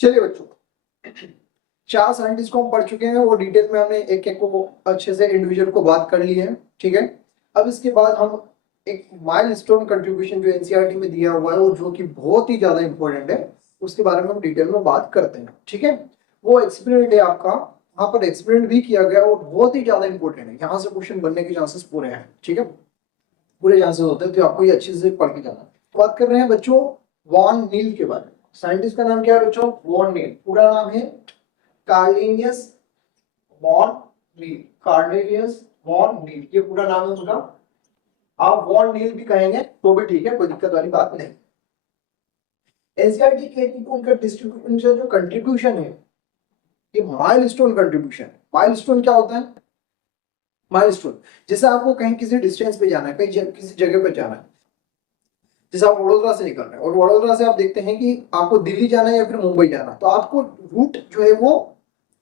चलिए बच्चों, 4 साइंटिस्ट को हम पढ़ चुके हैं और डिटेल में हमने एक एक को अच्छे से इंडिविजुअल को बात कर ली है। ठीक है, अब इसके बाद हम एक माइलस्टोन कंट्रीब्यूशन जो एनसीईआरटी में दिया हुआ है और जो कि बहुत ही ज्यादा इंपॉर्टेंट है, उसके बारे में हम डिटेल में बात करते हैं। ठीक है, वो एक्सपेरिमेंट है आपका, वहां पर एक्सपेरिमेंट भी किया गया और बहुत ही ज्यादा इंपॉर्टेंट है। यहाँ से क्वेश्चन बनने के चांसेस पूरे हैं। ठीक है, पूरे चांसेस होते हैं, तो आपको ये अच्छे से पढ़ के जाना। बात कर रहे हैं बच्चों वॉन नील के बारे में। साइंटिस्ट का नाम क्या है बच्चों? Van Niel. पूरा नाम है Cornelius Van Niel. Cornelius Van Niel, ये पूरा नाम है उनका। आप वॉन नील भी कहेंगे तो भी ठीक है, कोई दिक्कत वाली बात नहीं। एनसीईआरटी कहती है उनका डिस्ट्रीब्यूशन जो कंट्रीब्यूशन है, ये माइलस्टोन कंट्रीब्यूशन। माइलस्टोन क्या होता है? माइलस्टोन जैसे आपको कहीं किसी डिस्टेंस पे जाना है, कहीं किसी जगह पे जाना है, जैसे आप वडोदरा से निकल रहे हैं और वडोदरा से आप देखते हैं कि आपको दिल्ली जाना है या फिर मुंबई जाना, तो आपको रूट जो है वो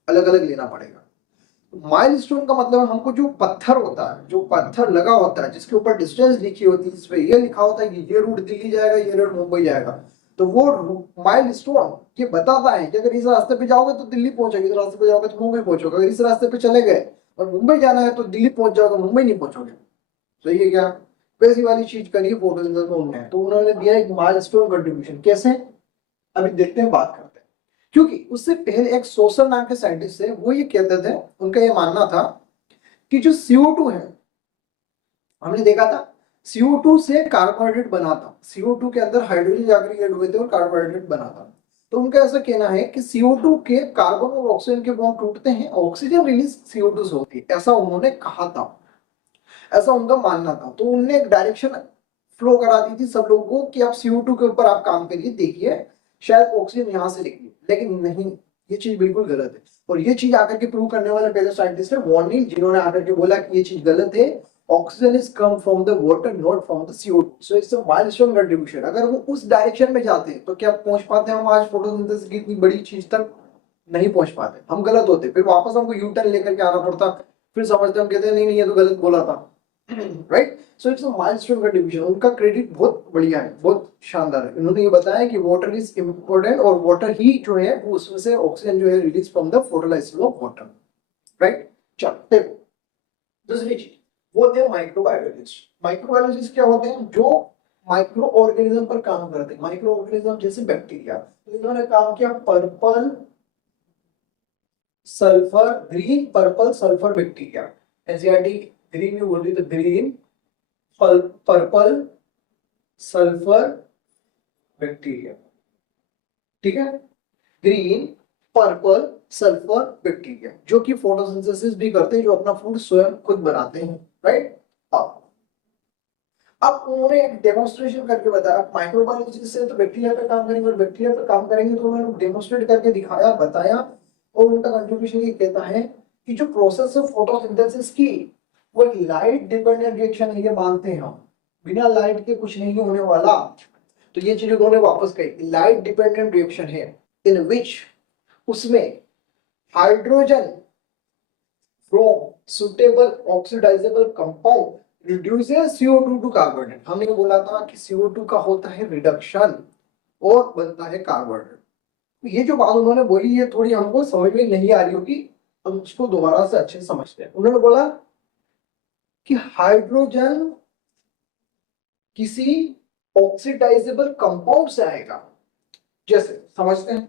अलग अलग लेना पड़ेगा। माइलस्टोन का मतलब हमको जो पत्थर होता है, जो पत्थर लगा होता है, जिसके ऊपर डिस्टेंस लिखी होती है, जिसपे ये लिखा होता है कि ये रूट दिल्ली जाएगा, ये रूट मुंबई जाएगा, तो वो माइलस्टोन ये बताता है कि अगर इस रास्ते पे जाओगे तो दिल्ली पहुंचोगे, इस रास्ते पे जाओगे तो मुंबई पहुंचोगे, अगर इस रास्ते पे चले गए और मुंबई जाना है तो दिल्ली पहुंच जाओगे, मुंबई नहीं पहुंचोगे। सही है क्या? वैसी वाली चीज करिए फोटोसिंथेसिस में उन्होंने, तो उन्होंने दिया एक माइलस्टोन कंट्रीब्यूशन। कैसे? अभी देखते हैं, बात करते हैं। क्योंकि उससे पहले एक सोसर नाम के साइंटिस्ट थे, वो ये कहते थे, उनका ये मानना था कि जो CO2 है, हमने देखा था CO2 से कार्बोहाइड्रेट बना था, CO2 के अंदर हाइड्रोजन जाकर ऐड हुए थे और कार्बोहाइड्रेट बना था। तो उनका ऐसा कहना है कि CO2 के कार्बन और ऑक्सीजन के बॉन्ड टूटते हैं, ऑक्सीजन रिलीज CO2 से होती है, ऐसा उन्होंने कहा था, ऐसा उनका मानना था। तो उन्होंने एक डायरेक्शन फ्लो करा दी थी सब लोगों को कि आप CO2 के ऊपर आप काम करिए, देखिए शायद ऑक्सीजन यहां से निकली, लेकिन नहीं, ये चीज बिल्कुल गलत है। और ये चीज आकर के प्रूव करने वाले पहले साइंटिस्ट है वॉन नील, जिन्होंने आकर के बोला कि ये चीज गलत है, oxygen is come from the water not from the CO2, so it's a milestone contribution. अगर वो उस डायरेक्शन में जाते तो क्या पहुंच पाते हम आज फोटोसिंथेसिस की इतनी बड़ी चीज तक? नहीं पहुंच पाते, हम गलत होते, फिर वापस हमको यू टर्न लेकर के आना पड़ता, फिर समझते हम कहते हैं नहीं नहीं ये तो गलत बोला था। Right, so it's a milestone contribution. उनका क्रेडिट बहुत बढ़िया है, बहुत शानदार है। उन्होंने ये बताया कि वाटर इज इंपॉर्टेंट और वाटर ही जो है वो उसमें से ऑक्सीजन जो है release from the photolysis of water. Right, चलो देखो दूसरी चीज, वो होते हैं माइक्रोबायोलॉजिस्ट। माइक्रोबायोलॉजिस्ट क्या होते हैं? जो माइक्रो ऑर्गेनिज्म पर काम करते हैं। माइक्रो ऑर्गेनिज्म जैसे बैक्टीरिया, तो इन्होंने काम किया purple sulphur, green purple sulphur bacteria. NCERT green में बोल रही तो ग्रीन पर्पल सल्फर बैक्टीरिया। ठीक है, ग्रीन पर्पल सल्फर बैक्टीरिया जो कि फोटोसिंथेसिस भी करते हैं, जो अपना फूड स्वयं खुद बनाते हैं। राइट, अब उन्होंने एक डेमोन्स्ट्रेशन करके बताया। माइक्रोबायोलॉजी से तो बैक्टीरिया पे काम करेंगे और बैक्टीरिया पे काम करेंगे, तो उन्होंने डेमोन्स्ट्रेट करके दिखाया, बताया, और उनका कंट्रीब्यूशन ये कहता है कि जो प्रोसेस है फोटोसिंथेसिस की, वो एक लाइट डिपेंडेंट रिएक्शन है, ये मानते हैं हम, बिना लाइट के कुछ नहीं होने वाला। तो ये चीज उन्होंने वापस कही, लाइट डिपेंडेंट रिएक्शन है इन विच उसमें hydrogen from suitable oxidizable compound reduces CO2 to carbonate. हमने बोला था कि CO2 का होता है रिडक्शन और बनता है कार्बोनेट। ये जो बात उन्होंने बोली, ये थोड़ी हमको समझ में नहीं आ रही होगी, हम उसको दोबारा से अच्छे से समझते हैं। उन्होंने बोला कि हाइड्रोजन किसी ऑक्सीडाइजेबल कंपाउंड से आएगा, जैसे समझते हैं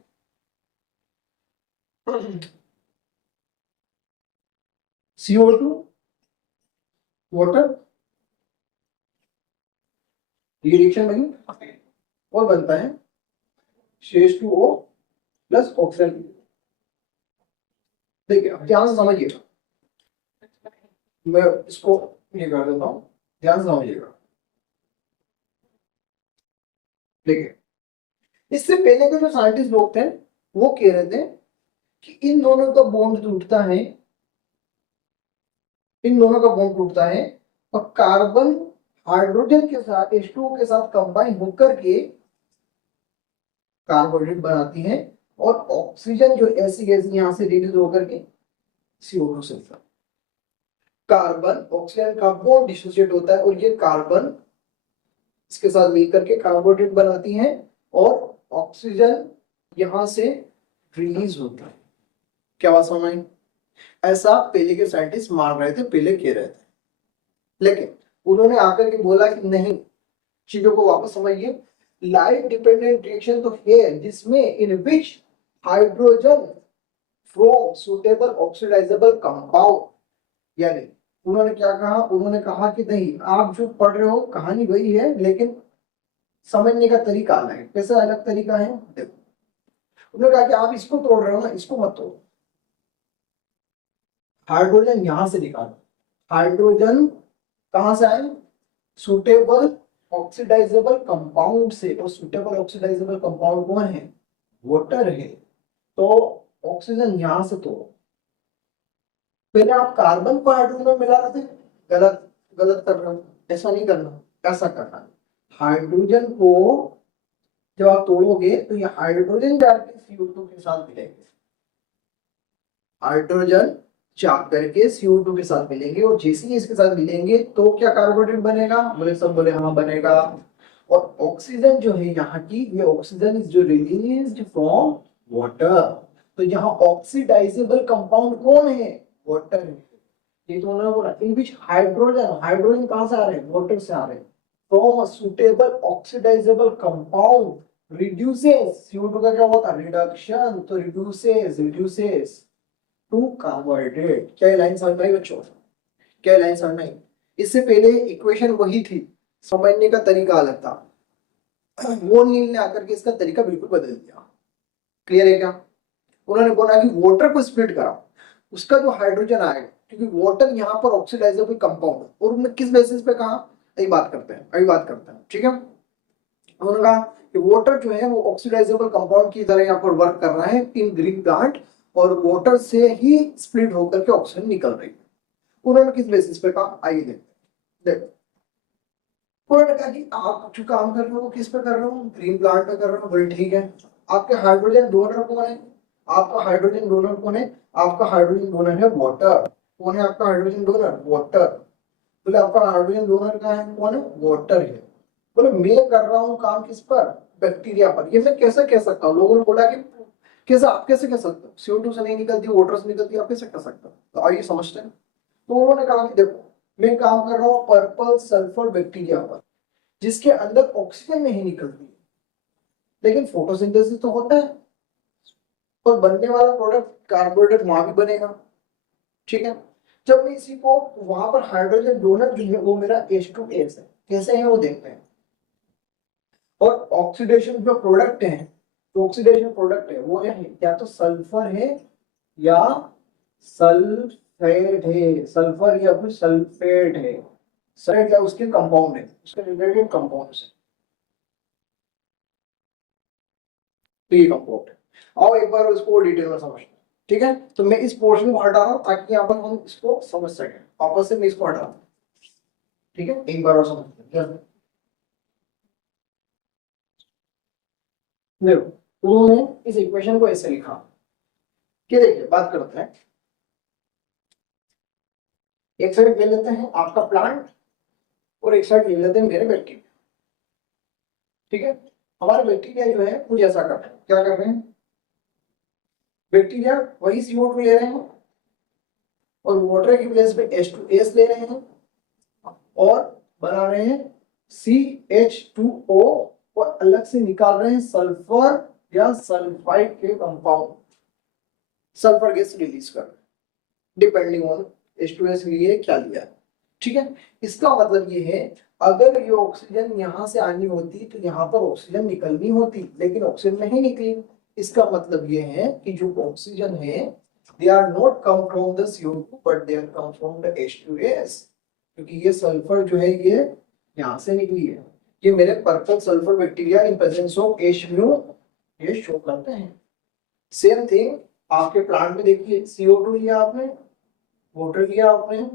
CO2 वाटर, ये रिएक्शन बनी और बनता है CH2O प्लस ऑक्सीजन। देखिए अब ध्यान से समझिएगा, मैं इसको ये कर देता हूं, ध्यान से समझिएगा। देखिए, इससे पहले के जो साइंटिस्ट लोग थे वो कह रहे थे कि इन दोनों का बॉन्ड टूटता है, इन दोनों का बॉन्ड टूटता है और कार्बन हाइड्रोजन के साथ H2O के साथ कंबाइन होकर के कार्बोनेट बनाती है, और ऑक्सीजन जो ऐसी गैस यहां से रिलीज होकर के CO2 से कार्बन ऑक्सीजन का बॉन्ड डिसोसिएट होता है और ये कार्बन इसके साथ मिलकर के कार्बोनेट बनाती है, और ऑक्सीजन यहां से रिलीज होता है। क्या बात समझ में? ऐसा पहले के साइंटिस्ट मान रहे थे, पहले कह रहे थे, लेकिन उन्होंने आकर के बोला कि नहीं, चीजों को वापस समझिए। लाइट डिपेंडेंट रिएक्शन तो है जिसमें इन विच hydrogen from suitable oxidizable compound, यानी उन्होंने क्या कहा, उन्होंने कहा कि नहीं, आप जो पढ़ रहे हो कहानी वही है, लेकिन समझने का तरीका अलग है। कैसा अलग तरीका है? देखो, उन्होंने कहा कि आप इसको तोड़ रहे हो ना, इसको मत तोड़ो, हाइड्रोजन यहां से निकालो। हाइड्रोजन कहां से आए? सुटेबल ऑक्सीडाइजेबल कंपाउंड से। और सुटेबल ऑक्सीडाइजेबल कंपाउंड कौन है? वाटर है। तो ऑक्सीजन यहां से तोड़ो। पहले आप कार्बन को हाइड्रोजन में मिला रहे थे, गलत, गलत कर रहे हो, ऐसा नहीं करना, ऐसा करना है। हाइड्रोजन को जब आप तोड़ोगे तो ये हाइड्रोजन जाके CO2 के साथ मिलेंगे, हाइड्रोजन चाप करके CO2 के साथ मिलेंगे, और जैसे ही इसके साथ मिलेंगे तो क्या कार्बोहाइड्रेट बनेगा? बोले सब बोले हाँ बनेगा। और ऑक्सीजन जो है यहाँ की, ये ऑक्सीजन इज जो रिलीज्ड फ्रॉम वाटर। तो यहाँ ऑक्सीडाइजेबल कंपाउंड कौन है? वाटर है। ये तो उन्होंने बोला इन विच हाइड्रोजन, हाइड्रोजन कहां से आ रहे हैं? वाटर से आ रहे हैं। From a suitable oxidizable compound reduces, CO2 का क्या होता है? रिडक्शन। तो रिड्यूसेस टू कार्बोहाइड्रेट। क्या लाइन समझ में आई बच्चों? क्या लाइन समझ में आई? इससे पहले इक्वेशन वही थी, समझने का तरीका अलग था। वो नील ने आकर के इसका तरीका बिल्कुल बदल दिया। क्लियर है क्या? उन्होंने बोला कि वाटर को स्प्लिट कराओ, उसका जो हाइड्रोजन आएगा, क्योंकि वाटर यहाँ पर ऑक्सीडाइजेबल कंपाउंड है। और उन्होंने किस बेसिस पे कहा? अभी बात करते हैं, अभी बात करते हैं, ठीक है। उन्होंने कहा कि वाटर जो है वो ऑक्सीडाइजेबल कंपाउंड की तरह यहाँ पर वर्क कर रहा है इन ग्रीन प्लांट, और वाटर से ही स्प्लिट होकर के ऑक्सीजन निकल रही है। उन्होंने किस बेसिस पे कहा? आइए देखते। देखो, उन्होंने कहा कि आप जो काम कर रहे हो किस पे कर रहे हो? ग्रीन प्लांट पे कर रहे हो। बोले ठीक है, आपके हाइड्रोजन डोनर कौन है? आपका हाइड्रोजन डोनर कौन है? आपका हाइड्रोजन डोनर है वाटर। कौन है आपका हाइड्रोजन डोनर? वाटर। बोले आपका हाइड्रोजन डोनर का है कौन है? वाटर है। बोले मैं कर रहा हूँ काम किस पर? बैक्टीरिया पर। ये मैं कैसे कह सकता हूँ? लोगों ने बोला कि कैसे, आप कैसे कह सकते हो? CO2 से नहीं निकलती, वाटर से निकलती, आप कैसे कर सकते हो? तो आइए समझते हैं। तो उन्होंने कहा कि देखो, मैं काम कर रहा हूँ पर्पल सल्फर बैक्टीरिया पर, जिसके अंदर ऑक्सीजन नहीं निकलती है, लेकिन फोटोसिंथेसिस तो होता है, और बनने वाला प्रोडक्ट कार्बोहाइड्रेट वहां भी बनेगा, ठीक है। जब मैं इसी को वहां पर हाइड्रोजन डोनर जो है वो मेरा H2S है, कैसे है वो देखते हैं। और ऑक्सीडेशन जो प्रोडक्ट है, तो ऑक्सीडेशन प्रोडक्ट है वो है या तो सल्फर है या सल्फेट है, सल्फर या फिर सल्फेट है, सल्फेट या उसके कंपाउंड है, उसके रिलेटेड कंपाउंड है, तो ये कंपाउंड है। आओ एक बार इसको डिटेल में समझते हैं, ठीक है। तो मैं इस पोर्शन को हटा रहा हूं ताकि यहाँ पर हम इसको समझ सकें। वापस से मैं इसको हटा रहा हूं, ठीक है, एक बार और समझते हैं। देखो, उन्होंने इस इक्वेशन को ऐसे लिखा कि देखिए, बात करते हैं, एक साइड ले लेते हैं आपका प्लांट, और एक साइड ले लेते हैं मेरे बैक्टीरिया, ठीक है। हमारे बैक्टीरिया जो है कुछ ऐसा कर रहे हैं, क्या कर रहे हैं? बैक्टीरिया वही CO2 ले रहे हैं, और वाटर की प्लेस पे H2S ले रहे हैं, और बना रहे हैं CH2O, और अलग से निकाल रहे हैं सल्फर या सल्फाइड के कंपाउंड, सल्फर गैस रिलीज कर रहे हैं, डिपेंडिंग ऑन H2S लिए क्या लिया, ठीक है। इसका मतलब ये है, अगर ये ऑक्सीजन यहां से आनी होती तो यहाँ पर ऑक्सीजन निकलनी होती, लेकिन ऑक्सीजन नहीं निकली। इसका मतलब ये है कि जो ऑक्सीजन है, they are not come from the CO2 but they are come from the H2S, क्योंकि ये सल्फर जो है ये यहाँ से निकली है। ये मेरे purple sulphur bacteria in presence of H ये शो करते हैं। सेम थिंग आपके प्लांट में देखिए, CO2 लिया आपने, वाटर लिया आपने,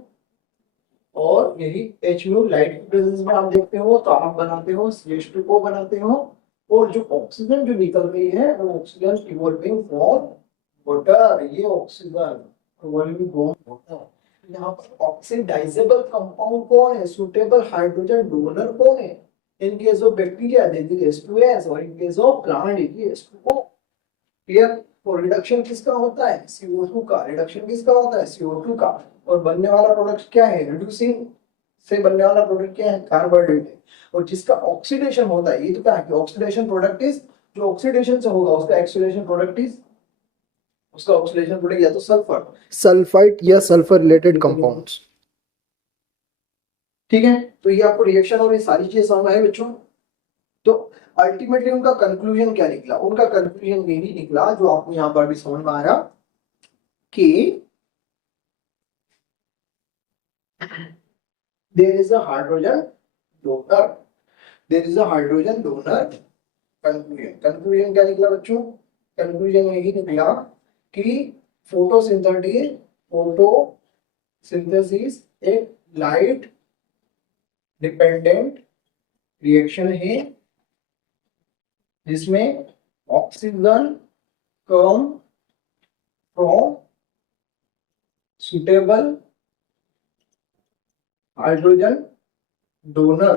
और यही H लाइट की प्रेजेंस में आप देखते हो तो आप बनाते हो CH2O बनाते हो, और जो ऑक्सीजन जो निकल रही है वो ऑक्सीजन इवॉल्विंग फ्रॉम वाटर, ये ऑक्सीजन इवॉल्विंग फ्रॉम वाटर। यहाँ पर ऑक्सीडाइजेबल कंपाउंड कौन है? सुटेबल हाइड्रोजन डोनर कौन है? इन केस ऑफ बैक्टीरिया देखिए H2S, और इन केस ऑफ प्लांट देखिए H2O। क्लियर? तो रिडक्शन किसका होता है, CO2 का। रिडक्शन किसका होता है, CO2 का। और बनने वाला प्रोडक्ट क्या है, रिड्यूसिंग से बनने वाला प्रोडक्ट क्या है, कार्बोहाइड्रेट है। और जिसका ऑक्सीडेशन होता है, ये तो क्या है कि ऑक्सीडेशन प्रोडक्ट इज, जो ऑक्सीडेशन से होगा उसका ऑक्सीडेशन प्रोडक्ट इज, उसका ऑक्सीडेशन प्रोडक्ट या तो सल्फर, सल्फाइड या सल्फर रिलेटेड कंपाउंड्स। ठीक है, तो ये आपको रिएक्शन और ये सारी चीजें समझ आए बच्चों। तो अल्टीमेटली उनका कंक्लूजन क्या निकला, उनका कंक्लूजन यही निकला जो आपको यहां पर भी समझ में आया कि there is a hydrogen donor, there is a hydrogen donor। Conclusion क्या निकला बच्चों, कंक्लूजन यही निकला कि फोटोसिंथेसिस एक लाइट डिपेंडेंट रिएक्शन है जिसमें oxygen come from suitable hydrogen donor.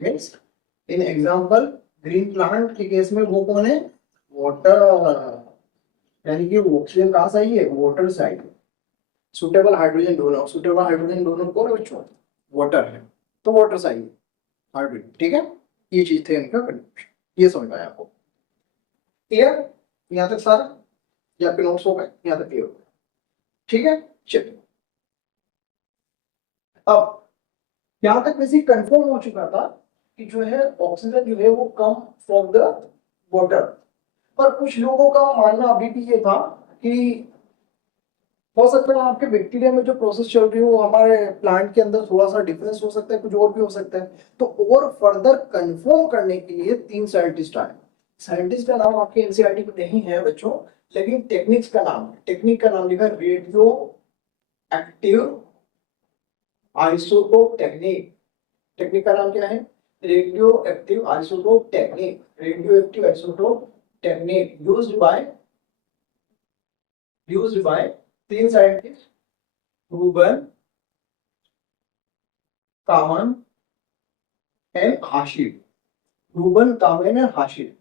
Means in example green plant के केस में वो कौन है, वाटर, यानी कि ऑक्सीजन कहां से आई है, वाटर से आई है। Suitable hydrogen donor, suitable hydrogen donor कौन है बच्चों, वाटर है, तो वाटर से आई है हाइड्रोजन। ठीक है, ये चीज थे इनका कंक्लूजन। ये समझ में आया आपको, क्लियर यहां तक सारा, ये आपके नोट्स हो गए यहां तक, क्लियर हो गए। ठीक है, चलिए अब यहां तक वैसे कंफर्म हो चुका था कि जो है ऑक्सीजन जो है वो कम फ्रॉम द वाटर। पर कुछ लोगों का मानना अभी भी ये था कि हो सकता है आपके बैक्टीरिया में जो प्रोसेस चल रही है वो हमारे प्लांट के अंदर थोड़ा सा डिफरेंस हो सकता है, कुछ और भी हो सकता है। तो और फर्दर कंफर्म करने के लिए 3 साइंटिस्ट आए। साइंटिस्ट का नाम आपके एनसीईआरटी में नहीं है बच्चों, लेकिन टेक्निक्स का नाम, टेक्निक का नाम लिखा radio active isotope technique. Technique का नाम क्या है, radio active isotope technique. Radio active isotope technique used by 3 scientist, Ruben, Kamen and Hassid. Ruben, Kamen and Hassid.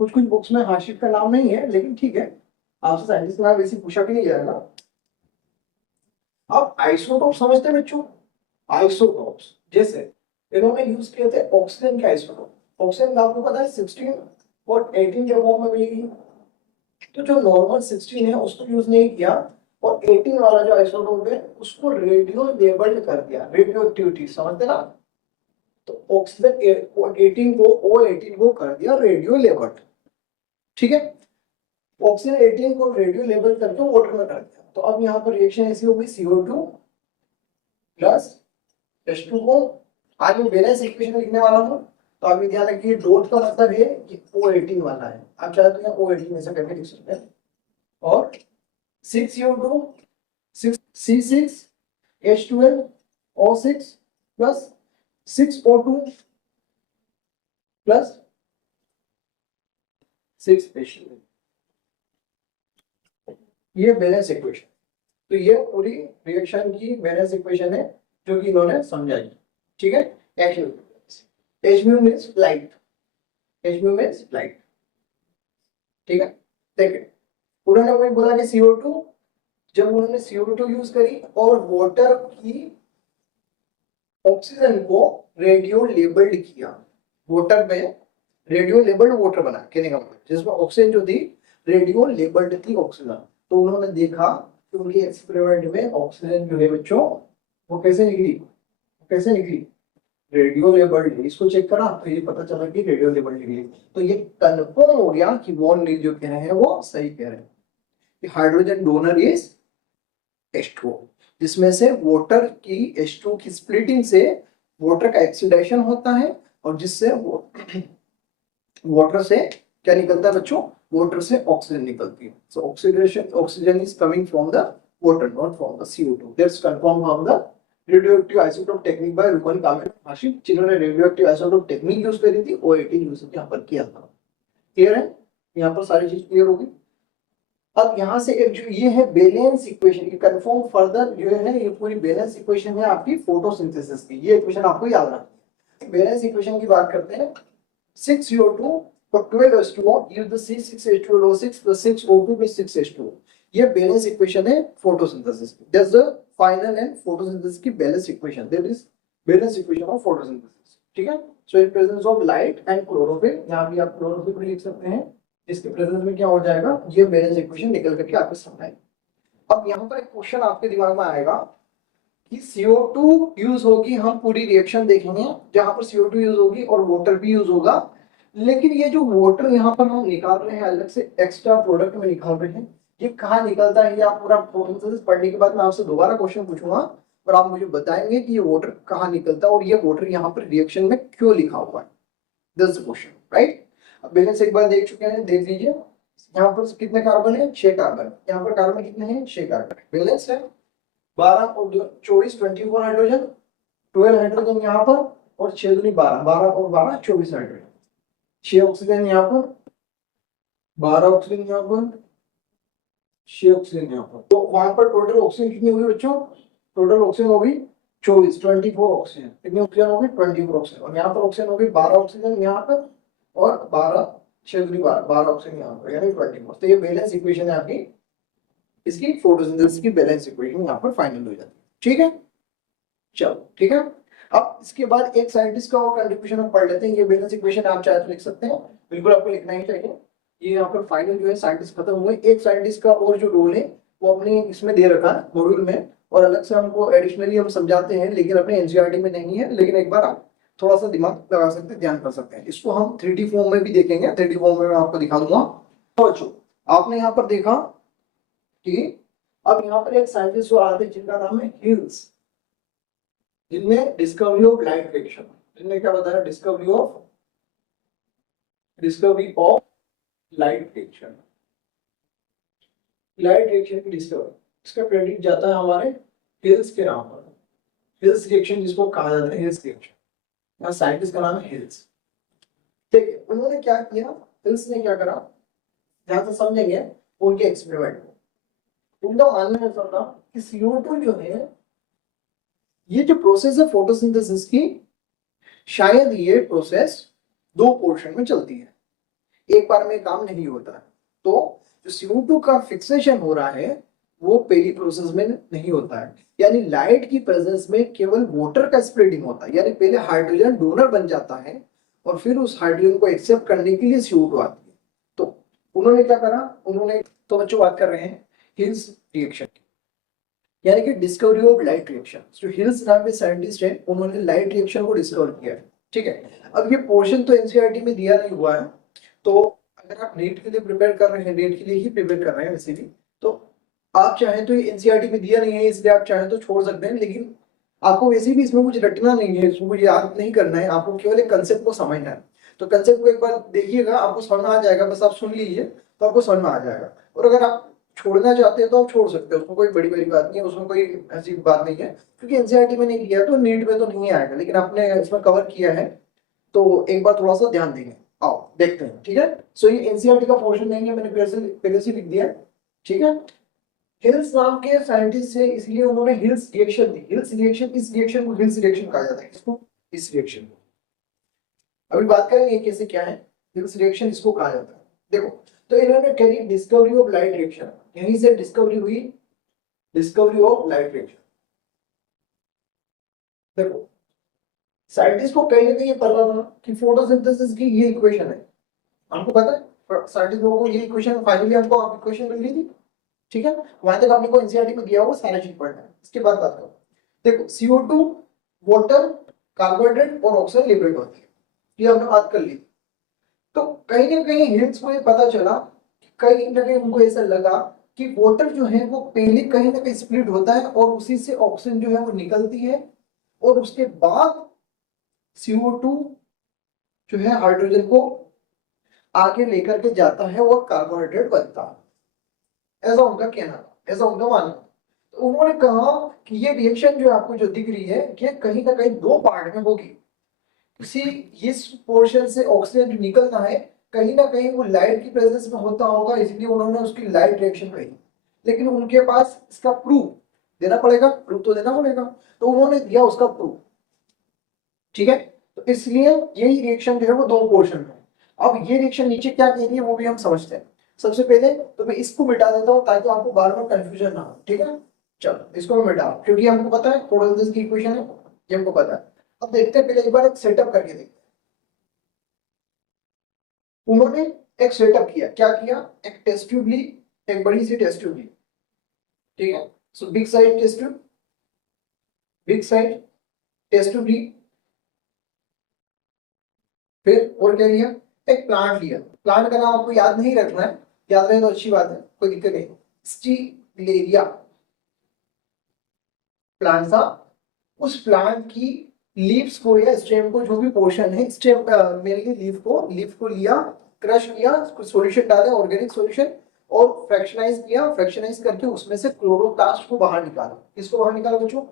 कुछ कुछ बुक्स में हाशिद का नाम नहीं है, लेकिन ठीक है, आपसे साइंटिस्ट का नाम वैसे पूछा भी नहीं जाएगा। अब आइसोटोप समझते हैं बच्चों, आइसोटोप्स जैसे इन्होंने यूज किए थे ऑक्सीजन के आइसोटोप। ऑक्सीजन का आपको पता है 16 और 18 के फॉर्म में मिलेगी, तो जो नॉर्मल 16 है उसको यूज नहीं किया, और 18 वाला जो आइसोटोप है उसको रेडियो लेबल्ड कर दिया, रेडियो एक्टिविटी समझते ना। तो ऑक्सीजन 18 को O18 को कर दिया रेडियो लेबल्ड। ठीक है, ऑक्सीजन 18 को रेडियो लेबल करके वाटर में कर दिया। तो अब यहाँ पर रिएक्शन ऐसी होगी CO2 प्लस H2 को, आज मैं बैलेंस इक्वेशन लिखने वाला हूँ, तो अभी ध्यान रखिए डॉट का मतलब है कि O18 वाला है, आप चाहे तो यहाँ O18 में से करके लिख सकते हैं। और 6CO2 6C6H12 O6 plus 6O2 plus 6H2, ये बैलेंस इक्वेशन। तो ये पूरी रिएक्शन की बैलेंस इक्वेशन है जो कि इन्होंने समझाई। ठीक है, Hmu means light, Hmu means light. ठीक है, देखिए उन्होंने वही बोला कि CO2, जब उन्होंने CO2 यूज करी और वाटर की ऑक्सीजन को रेडियो लेबल्ड किया, वाटर में रेडियो लेबल्ड वाटर बना, कहने का मतलब जिसमें ऑक्सीजन जो थी रेडियो लेबल्ड थी ऑक्सीजन। तो उन्होंने देखा कि उनके एक्सपेरिमेंट में ऑक्सीजन जो है बच्चों वो कैसे निकली, कैसे निकली, रेडियो लेबल्ड। इसको चेक करा तो ये पता चला कि रेडियो लेबल्ड निकली। तो ये कंफर्म हो गया कि वॉन नील जो कह रहे हैं वो सही कह रहे हैं कि हाइड्रोजन डोनर इज H2O, जिसमें से वाटर की H2 की स्प्लिटिंग से वाटर का ऑक्सीडेशन होता है, और जिससे वाटर से क्या निकलता है बच्चों, वाटर से ऑक्सीजन निकलती है। So oxidation, oxygen is coming from the water not from the CO2। That's confirm from the radioactive isotope technique by Ruben, Kamen, Hassid, जिन्होंने रेडियोएक्टिव आइसोटोप टेक्निक यूज करी थी, O18 यूज यहाँ पर किया था। क्लियर है, यहाँ पर सारी चीज क्लियर होगी। अब यहाँ से एक जो ये है बैलेंस इक्वेशन की कंफर्म फर्दर जो है, ये पूरी बैलेंस इक्वेशन है आपकी फोटोसिंथेसिस की। ये इक्वेशन आपको याद रखनी है। बैलेंस इक्वेशन की बात करते हैं, 6CO2 तो 12H2O gives the C6H12O6 plus 6O2 plus 6H2O। ये बैलेंस इक्वेशन है फोटोसिंथेसिस की। That's the final and photosynthesis की balance equation. That is balance equation of photosynthesis. ठीक है। So in presence of light and chlorophyll, यहाँ भी आप chlorophyll को लिख सकते हैं, इसके प्रेजेंस में क्या हो जाएगा, ये बैलेंस इक्वेशन निकल करके आपके सामने आएगी। अब यहाँ पर एक क्वेश्चन आपके दिमाग में आएगा कि CO2 यूज होगी, हम पूरी रिएक्शन देखेंगे जहां पर CO2 यूज होगी और वाटर भी यूज होगा, लेकिन ये जो वाटर यहाँ पर हम निकाल रहे हैं अलग से एक्स्ट्रा प्रोडक्ट में निकाल रहे हैं, ये कहाँ निकलता है? ये आप पूरा फोटोसिंथेसिस पढ़ने के बाद मैं आपसे दोबारा क्वेश्चन पूछूंगा और आप मुझे बताएंगे कि ये वाटर कहाँ निकलता है और ये वाटर यहाँ पर रिएक्शन में क्यों लिखा हुआ है। This is question, right. अब बैलेंस एक बार देख चुके हैं, देख लीजिए। यहाँ पर कितने कार्बन है? 6 कार्बन। यहाँ पर कार्बन कितने हैं? 6 कार्बन। बैलेंस है 12 और 24 24 हाइड्रोजन, 12 हाइड्रोजन यहाँ पर और 6 दूनी 12, 12 और 12 24 हाइड्रोजन, 6 ऑक्सीजन यहाँ पर, 12 ऑक्सीजन यहाँ पर, 6 ऑक्सीजन यहाँ पर। तो वहां पर टोटल ऑक्सीजन कितनी हुई बच्चों? टोटल ऑक्सीजन होगी 24 ऑक्सीजन। कितनी ऑक्सीजन होगी? 24 ऑक्सीजन। और यहाँ पर ऑक्सीजन होगी 12 ऑक्सीजन यहाँ पर और 12 6 दूनी 12, 12 ऑक्सीजन यहाँ पर, यानी 24। तो ये बैलेंस इक्वेशन है आपकी, इसकी फोटोसिंथेसिस की बैलेंस इक्वेशन यहाँ पर फाइनल हो जाती है। ठीक है, चलो ठीक है। अब इसके बाद एक साइंटिस्ट का और कंट्रीब्यूशन हम पढ़ लेते हैं। ये बैलेंस इक्वेशन आप चाहे तो लिख सकते हैं, बिल्कुल आपको लिखना ही चाहिए। ये यहाँ पर फाइनल जो है साइंटिस्ट खत्म हुए। एक साइंटिस्ट का और जो रोल है वो अपने इसमें दे रखा है मॉड्यूल में, और अलग से हमको एडिशनली हम समझाते हैं, लेकिन अपने एनसीईआरटी में नहीं है। लेकिन एक बार आप थोड़ा सा दिमाग लगा सकते हैं, ध्यान कर सकते हैं। इसको हम 3D फॉर्म में भी देखेंगे, 3D फॉर्म में मैं आपको दिखा दूंगा। तो आपने यहाँ पर देखा कि अब यहाँ पर एक साइंटिस्ट जो आते हैं जिनका नाम है हिल्स, जिनने डिस्कवरी ऑफ लाइट रिएक्शन, जिनने क्या बताया? Discovery of light reaction, light reaction की डिस्कवरी। इसका क्रेडिट जाता है हमारे हिल्स के नाम पर। हिल्स रिएक्शन जिसको कहा जाता है हिल्स रिएक्शन, यहाँ साइंटिस्ट का नाम है हिल्स। ठीक है, उन्होंने क्या किया? हिल्स ने क्या करा, ध्यान से समझेंगे उनके एक्सपेरिमेंट को। उनका मानना ऐसा था कि CO2 जो है, ये जो प्रोसेस है फोटोसिंथेसिस की, शायद ये प्रोसेस 2 पोर्शन में चलती है, एक बार में काम नहीं होता है। तो जो CO2 का फिक्सेशन हो रहा है वो पहली प्रोसेस में नहीं होता है, यानी लाइट की प्रेजेंस में केवल वाटर का स्प्रेडिंग होता है। यानी पहले हाइड्रोजन डोनर बन जाता है और फिर उस हाइड्रोजन को एक्सेप्ट करने के लिए CO2 आती है। तो उन्होंने क्या करा? उन्होंने, तो बच्चों बात कर रहे हैं हिल्स रिएक्शन की, यानी कि डिस्कवरी ऑफ लाइट रिएक्शन। जो हिल्स नाम के साइंटिस्ट है, उन्होंने लाइट रिएक्शन को डिस्कवर किया है। ठीक है, अब ये पोर्शन तो एनसीईआरटी में दिया नहीं हुआ है, तो अगर आप नीट के लिए प्रिपेयर कर रहे हैं, नीट के लिए ही प्रिपेयर कर रहे हैं वैसे भी, तो आप चाहें तो ये एनसीईआरटी में दिया नहीं है, इसलिए आप चाहें तो छोड़ सकते हैं। लेकिन आपको वैसे भी इसमें कुछ रटना नहीं है, इसमें कुछ याद नहीं करना है, आपको केवल एक कंसेप्ट को समझना है। तो कंसेप्ट को एक बार देखिएगा, आपको समझ में आ जाएगा। बस आप सुन लीजिए तो आपको समझ में आ जाएगा। और अगर आप छोड़ना चाहते हैं तो आप छोड़ सकते हैं, उसमें कोई बड़ी बड़ी बात नहीं है, उसमें कोई ऐसी बात नहीं है। क्योंकि एनसीईआरटी में नहीं लिया तो नीट में तो नहीं आएगा, लेकिन आपने इसमें कवर किया है तो एक बार थोड़ा सा ध्यान देंगे। आओ देखते हैं। ठीक है, सो ये एनसीईआरटी का पोर्शन नहीं है, मैंने पहले से लिख दिया है। ठीक है, हिल्स नाम के साइंटिस्ट है, इसलिए उन्होंने हिल्स रिएक्शन दी। हिल्स रिएक्शन, इस रिएक्शन को हिल्स रिएक्शन कहा जाता है। इसको, इस रिएक्शन को अभी बात करेंगे कैसे क्या है हिल्स रिएक्शन, इसको कहा जाता है। देखो, तो इन्होंने करी डिस्कवरी ऑफ लाइट रिएक्शन, यहीं से डिस्कवरी हुई, डिस्कवरी ऑफ लाइट रिएक्शन। देखो, साइंटिस्ट को कहीं ना कहीं पता था कि फोटोसिंथेसिस की ये इक्वेशन है, हमको पता है, साइंटिस्ट लोगों को ये इक्वेशन फाइनली हमको आप इक्वेशन मिल गई थी। ठीक है, वहां तक आपने को एनसीईआरटी में दिया हुआ सारा चीज पढ़ना है। इसके बाद बात करो, देखो CO2 वाटर कार्बोहाइड्रेट और ऑक्सीजन लिबरेट होती है, ये हमने बात कर ली। तो कहीं ना कहीं हिल्स को ये पता चला, कहीं ना कहीं उनको ऐसा लगा कि वाटर जो है वो पहले कहीं ना कहीं स्प्लिट होता है और उसी से ऑक्सीजन जो है वो निकलती है, और उसके बाद CO2 जो है हाइड्रोजन को आगे लेकर के जाता है और कार्बोहाइड्रेट बनता है। ऐसा उनका कहना था, ऐसा उनका मानना था। तो उन्होंने कहा कि ये रिएक्शन जो आपको जो दिख रही है, ये कहीं ना कहीं 2 पार्ट में होगी। किसी इस पोर्शन से ऑक्सीजन जो निकलना है, कहीं ना कहीं वो लाइट की प्रेजेंस में होता होगा, इसलिए उन्होंने उसकी लाइट रिएक्शन कही। लेकिन उनके पास इसका प्रूफ देना पड़ेगा, प्रूफ तो देना पड़ेगा, तो उन्होंने दिया उसका प्रूफ। ठीक है, तो इसलिए यही रिएक्शन जो है वो 2 पोर्शन में। अब ये रिएक्शन नीचे क्या कह रही है वो भी हम समझते हैं। सबसे पहले तो मैं इसको मिटा देता हूँ ताकि आपको बार बार कंफ्यूजन ना हो, ठीक है। चलो इसको मैं मिटा, क्योंकि हमको पता है प्रोबेबिलिटीज की इक्वेशन है, ये हमको पता है। अब देखते हैं, पहले एक बार एक सेटअप करके देखते हैं। उन्होंने एक सेटअप किया, क्या किया, एक टेस्ट ट्यूब ली, एक बड़ी सी टेस्ट ट्यूब ली, ठीक है। So big size test tube, big size test tube ली। फिर और क्या लिया, एक प्लांट लिया। प्लांट का नाम आपको याद नहीं रखना है, याद रहे तो अच्छी बात है, कोई दिक्कत नहीं। स्टीलेरिया प्लांट था। उस प्लांट की लीव्स को या स्टेम को, जो भी पोर्शन है स्टेम, मेनली लीफ को लिया, क्रश किया, कुछ सॉल्यूशन डाला, ऑर्गेनिक सॉल्यूशन, और फ्रैक्शनाइज किया। फ्रैक्शनाइज करके उसमें से क्लोरोप्लास्ट को बाहर निकाला। किसको बाहर निकाला बच्चों,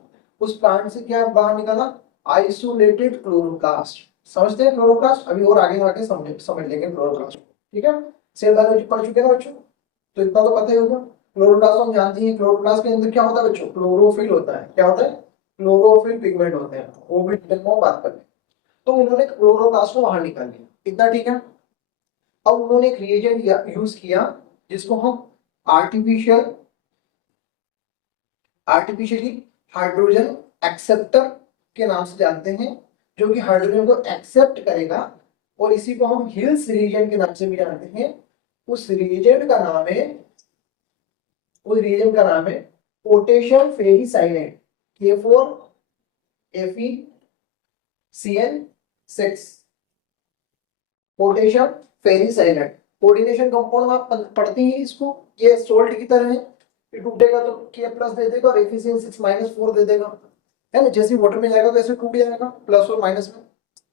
उस प्लांट से क्या बाहर निकाला, आइसोलेटेड क्लोरोप्लास्ट। समझते हैं क्लोरोप्लास्ट, अभी और आगे आगे समझ लेंगे क्लोरोप्लास्ट, ठीक है। सेल बायोलॉजी पढ़ चुके हैं ना बच्चों, तो इतना तो पता ही होगा। क्लोरोप्लास्ट हम जानते हैं, क्लोरोप्लास्ट के अंदर क्या होता है बच्चों, क्लोरोफिल होता है। क्या होता है, क्लोरोफिल पिगमेंट होते हैं, वो भी डिटेल में बात कर लें। तो उन्होंने क्लोरोप्लास्ट को बाहर निकाल लिया, इतना ठीक है। अब उन्होंने एक रिएजेंट यूज किया जिसको हम आर्टिफिशियल आर्टिफिशियली हाइड्रोजन एक्सेप्टर के नाम से जानते हैं, जो कि हाइड्रोजन को एक्सेप्ट करेगा, और इसी को हम हिल्स रिएजेंट के नाम से भी जानते हैं। उस रिएजेंट का नाम है, उस रिएजेंट का नाम है potassium ferricyanide, KF4FeCN6, potassium ferricyanide. Coordination compound आप पढ़ते ही इसको, ये सोल्ट की तरह है, ये टूटेगा तो K प्लस दे देगा और FeCN6 -4 दे देगा, है ना। जैसे वाटर में जाएगा तो ऐसे टूट जाएगा, प्लस और माइनस में,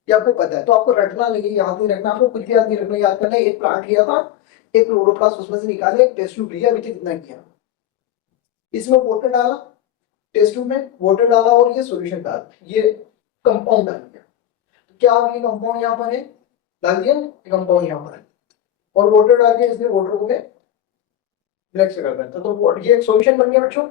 ये आपको पता है। तो आपको रटना नहीं, याद नहीं रखना, आपको कुछ भी याद नहीं रखना, याद करना है एक प्लांट लिया था, एक क्लोरोप्लास्ट उसमें से निकाले, एक टेस्ट ट्यूब लिया, अभी तक इतना किया। इसमें वाटर डाला, टेस्ट ट्यूब में वाटर डाला, और ये सॉल्यूशन डाला, ये कंपाउंड डाल दिया। क्या ये कंपाउंड यहाँ पर है, डाल दिया कंपाउंड यहाँ पर है, और वाटर डाल के इसने वाटर को ब्लैक से कर देता। तो ये एक सॉल्यूशन बन गया बच्चों,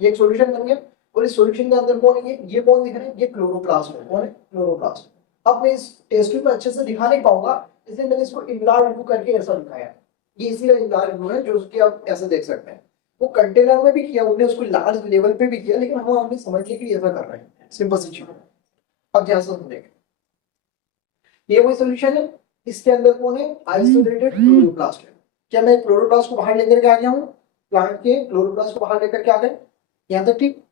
ये एक सॉल्यूशन बन गया। और इस सॉल्यूशन के अंदर कौन है, ये कौन दिख रहे हैं, ये क्लोरोप्लास्ट है। कौन है, क्लोरोप्लास्ट। अब मैं इस टेस्ट ट्यूब में अच्छे से दिखा नहीं पाऊंगा, इसलिए मैंने इसको इमलार रिव्यू करके ऐसा दिखाया। ये इसीलिए इमलार रिव्यू है, जो कि आप ऐसे देख सकते हैं। वो कंटेनर में भी किया उन्होंने, उसको लार्ज लेवल पे भी किया, लेकिन हम हमने समझने के लिए ऐसा कर रहे हैं, सिंपल सी चीज। अब ध्यान से समझेंगे, ये वही सॉल्यूशन है। इसके अंदर कौन है, आइसोलेटेड क्लोरोप्लास्ट है। क्या मैं क्लोरोप्लास्ट को बाहर लेकर के आ गया हूँ, प्लांट के क्लोरोप्लास्ट को बाहर लेकर के आ गए, यहाँ तक ठीक।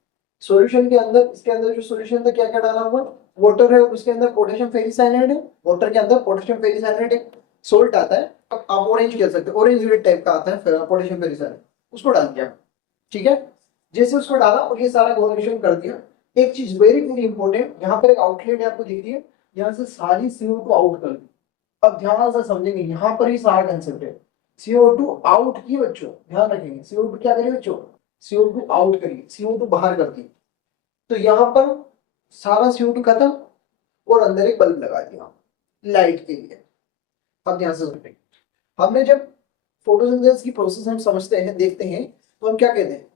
सॉल्यूशन के अंदर, इसके अंदर जो सॉल्यूशन था क्या क्या डाला हुआ, वाटर है, उसके अंदर पोटेशियम फेरिसाइनाइड है, वाटर के अंदर पोटेशियम फेरिसाइनाइड है, सोल्ट आता है, अब आप ऑरेंज कह सकते हैं, ऑरेंज रेड टाइप का आता है पोटेशियम फेरिसाइनाइड, उसको डाल दिया, ठीक है। जैसे उसको डाला और ये सारा कोरिलेशन कर दिया। एक चीज वेरी वेरी इंपॉर्टेंट, यहाँ पर एक आउटलेट है, आपको दिख रही है, यहाँ से सारी CO2 आउट कर दी। अब ध्यान से समझेंगे, यहाँ पर ही सारा कंसेप्ट है। CO2 आउट की बच्चों, ध्यान रखेंगे, CO2 क्या करिए बच्चों, CO2 आउट करिए, CO2 बाहर कर दी। तो यहाँ पर सारा CO2 खत्म, और अंदर एक बल्ब लगा दिया लाइट के लिए। अब ध्यान से सुनिए, हमने जब फोटोसिंथेसिस की प्रोसेस हम समझते हैं, देखते हैं, तो हम क्या कहते हैं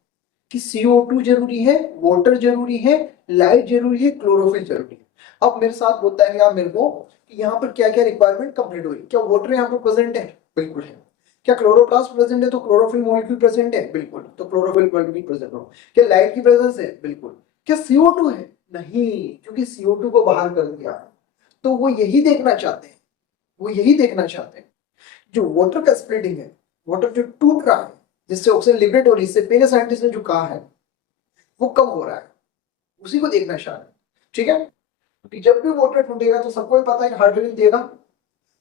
कि CO2 जरूरी है, वाटर जरूरी है, लाइट जरूरी है, क्लोरोफिल जरूरी है। अब मेरे साथ बताएंगे आप मेरे को कि यहाँ पर क्या क्या रिक्वायरमेंट कंप्लीट हुई। क्या वाटर यहाँ पर प्रेजेंट है, बिल्कुल है। क्या क्लोरोप्लास्ट प्रेजेंट है, तो क्लोरोफिल मॉलिक्यूल प्रेजेंट है, बिल्कुल, तो क्लोरोफिल मॉलिक्यूल प्रेजेंट हो। क्या लाइट की प्रेजेंस है, बिल्कुल। क्या CO2 है, नहीं, क्योंकि CO2 को बाहर कर दिया। तो वो यही देखना चाहते हैं, वो यही देखना चाहते हैं, जो वाटर का स्प्लिटिंग है, वाटर जो टूट रहा है, जिससे ऑक्सीजन लिबरेट हो रही है, इससे पहले साइंटिस्ट ने जो कहा है वो कम हो रहा है, उसी को देखना चाह रहे हैं, ठीक है। क्योंकि जब भी वाटर टूटेगा तो सबको पता है कि हाइड्रोजन देगा,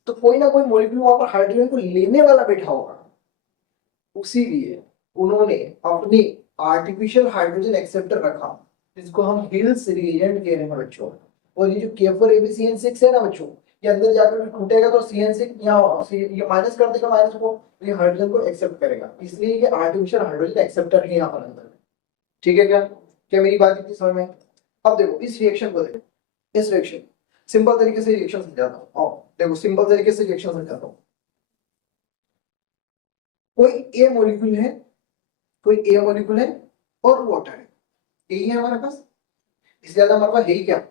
तो कोई ना कोई मॉलिक्यूल वहां पर हाइड्रोजन को लेने वाला बैठा होगा। उसीलिए उन्होंने अपनी आर्टिफिशियल हाइड्रोजन एक्सेप्टर रखा, जिसको हम हिल्स रिएजेंट कह रहे हैं बच्चों। और ये जो K4FeCN6 है ना बच्चों, ये अंदर जाकर टूटेगा तो CN6 यहाँ ये माइनस कर देगा, माइनस को, ये हाइड्रोजन को एक्सेप्ट करेगा, इसलिए ये आर्टिफिशियल हाइड्रोजन एक्सेप्टर है यहाँ पर अंदर, ठीक है। क्या क्या मेरी बात इतनी समझ में। अब देखो इस रिएक्शन को, देखो इस रिएक्शन, सिंपल तरीके से रिएक्शन समझाता हूँ। आओ देखो सिंपल तरीके से रिएक्शन समझाता हूँ। कोई ए मॉलिक्यूल है, कोई ए मॉलिक्यूल है और वाटर है, यही है हमारे पास। इससे ज्यादा हमारे पास है ही क्या,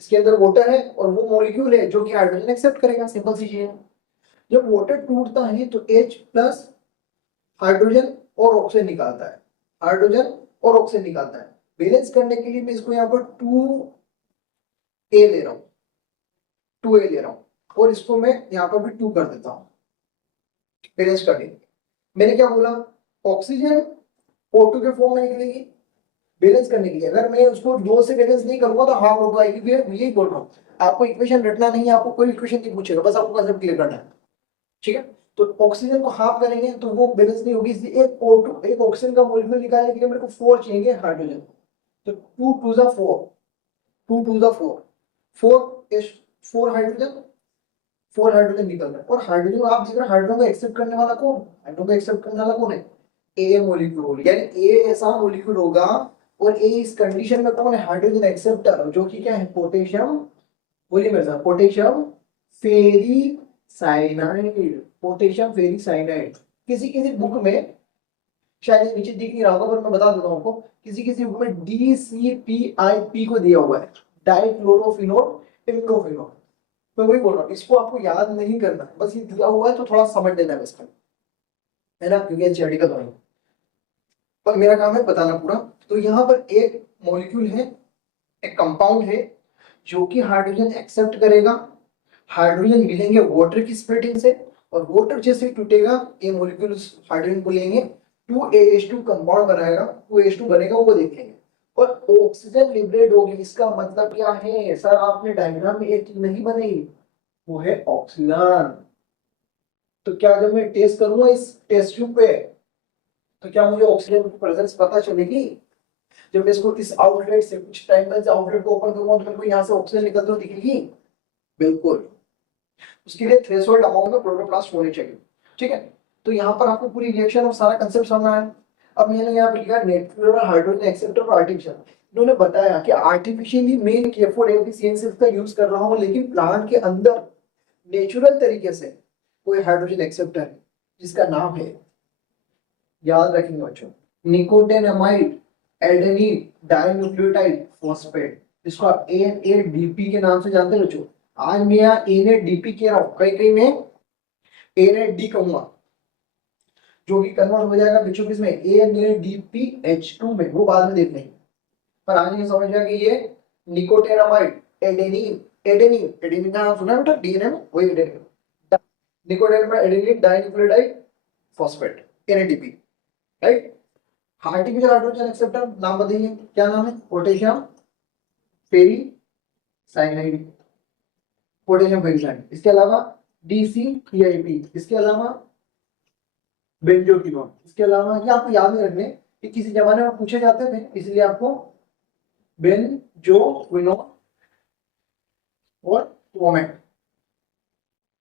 इसके अंदर वाटर है और वो मॉलिक्यूल है जो कि हाइड्रोजन एक्सेप्ट करेगा, सिंपल सी चीज है। जब वाटर टूटता है तो H प्लस हाइड्रोजन और ऑक्सीजन निकालता है, हाइड्रोजन और ऑक्सीजन निकालता है। बैलेंस करने के लिए मैं इसको यहाँ पर 2A ले रहा हूँ, 2A ले रहा हूँ, और इसको मैं यहाँ पर भी 2 कर देता हूँ बैलेंस करने के लिए। मैंने क्या बोला, ऑक्सीजन O2 के फॉर्म में निकलेगी बैलेंस करने के लिए। अगर मैं उसको 2 से बैलेंस नहीं करूंगा तो हाफ होगा, यही बोल रहा हूँ। आपको इक्वेशन रटना नहीं है, आपको कोई इक्वेशन नहीं पूछेगा, बस आपको कंसेप्ट क्लियर करना है, ठीक है। तो ऑक्सीजन को हाफ करेंगे तो वो बैलेंस नहीं होगी, इसलिए एक O2, एक ऑक्सीजन का मॉलिक्यूल निकालने के लिए मेरे को 4 चाहिए हाइड्रोजन। तो 2 2 जा 4, 2 2 जा 4, 4 हाइड्रोजन, 4 हाइड्रोजन निकल रहा है। और हाइड्रोजन आप देख रहे हैं, हाइड्रोजन को एक्सेप्ट करने वाला कौन, हाइड्रोजन को एक्सेप्ट करने वाला कौन है, ए मॉलिक्यूल। यानी ए ऐसा मॉलिक्यूल होगा, और ए इस कंडीशन में कौन है, हाइड्रोजन एक्सेप्टर, जो कि क्या है, पोटेशियम, बोलिए मेरे साथ, पोटेशियम फेरी साइनाइड, पोटेशियम फेरी साइनाइड। किसी किसी बुक में शायद नीचे दिख नहीं रहा होगा, पर मैं बता देता हूँ आपको, किसी किसी बुक में DCPIP को दिया हुआ है, डाइक्लोरोफिनोल इम्डोफिनोल। मैं वही बोल रहा हूँ, इसको आपको याद नहीं करना है, बस ये दिया हुआ है तो थोड़ा समझ लेना है इसका, है ना, क्योंकि एनसीईआरटी का तो पर मेरा काम है बताना पूरा। तो यहाँ पर एक मॉलिक्यूल है, एक कंपाउंड है, जो कि हाइड्रोजन एक्सेप्ट करेगा, हाइड्रोजन मिलेंगे वाटर की स्प्लिटिंग से, और वाटर जैसे टूटेगा ये मॉलिक्यूल हाइड्रोजन को लेंगे, 2AH2 कंपाउंड बनाएगा, 2AH2 बनेगा, वो देखेंगे, और ऑक्सीजन लिबरेट होगी। इसका मतलब क्या है सर, आपने डायग्राम में एक चीज नहीं बनाई, वो है ऑक्सीजन। तो क्या जब मैं टेस्ट करूंगा इस टेस्ट ट्यूब पे, तो क्या मुझे ऑक्सीजन की प्रेजेंस पता चलेगी? जब मैं इसको इस आउटलेट से कुछ टाइम में आउटलेट को ओपन करूंगा तो मेरे को यहाँ से ऑक्सीजन निकलते हुए दिखेगी? बिल्कुल। उसके लिए थ्रेशोल्ड अमाउंट में क्लोरोप्लास्ट होने चाहिए, ठीक है। तो यहाँ पर आपको पूरी रिएक्शन और सारा कंसेप्ट समझना है। अब मैंने यहाँ पे लिखा नेचुरल हाइड्रोजन एक्सेप्टर और आर्टिफिशियल। इन्होंने बताया कि आर्टिफिशियली मेन K4 एफिशिएंसी का यूज कर रहा हूँ, लेकिन प्लांट के अंदर नेचुरल तरीके से कोई हाइड्रोजन एक्सेप्टर है जिसका नाम है, याद रखेंगे बच्चों, निकोटिनामाइड एडेनिन डाइन्यूक्लियोटाइड फॉस्फेट, जिसको आप NADP के नाम से जानते हैं बच्चों। आज मैं यहाँ NADP कह रहा हूँ, कहीं कहीं मैं NAD कहूंगा, जो कि कन्वर्ट हो जाएगा बच्चों किसमें, NADPH2 में, वो बाद में देख लेंगे। पर आज ये समझ गया कि ये निकोटिनामाइड एडेनिन, एडेनिन एडेनिन का नाम सुना है बेटा, डीएनए में वही adenine, nicotinamide adenine dinucleotide phosphate, NADP, right. Artificial hydrogen acceptor नाम बताइए, क्या नाम है, पोटेशियम फेरी साइनाइड, पोटेशियम फेरी साइनाइड। इसके अलावा DCPIP, इसके अलावा बेंजोक्विनोन, इसके अलावा ये आपको याद नहीं रखने, कि किसी जमाने में पूछे जाते थे, इसलिए आपको बेंजोक्विनोन और वोमेट,